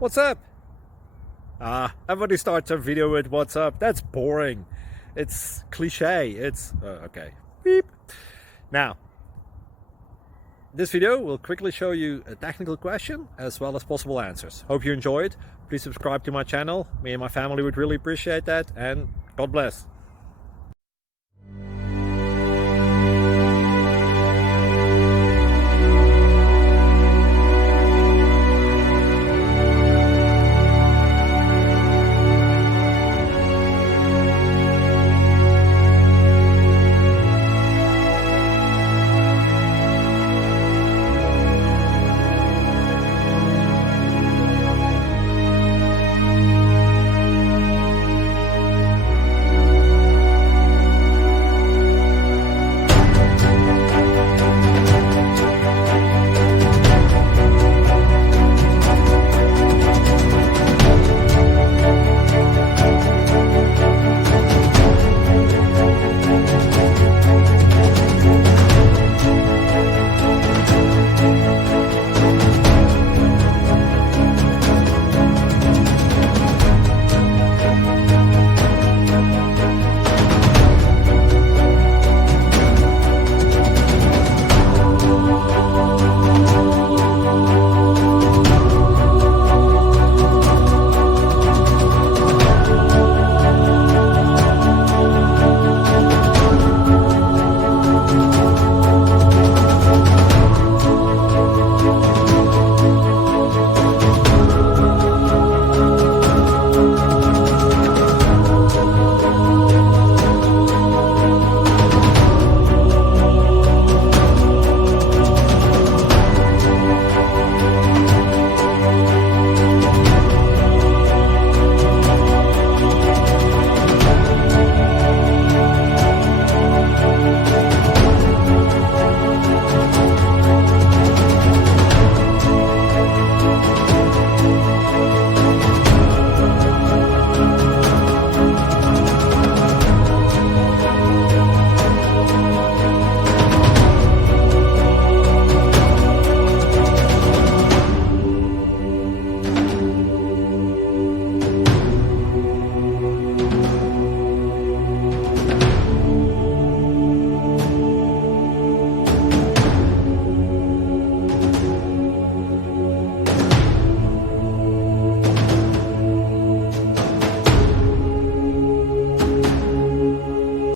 What's up? Everybody starts a video with what's up. That's boring. It's cliche. Okay. Beep. Now, this video will quickly show you a technical question as well as possible answers. Hope you enjoy it. Please subscribe to my channel. Me and my family would really appreciate that, and God bless.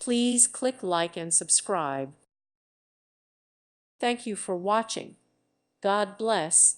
Please click like and subscribe. Thank you for watching. God bless.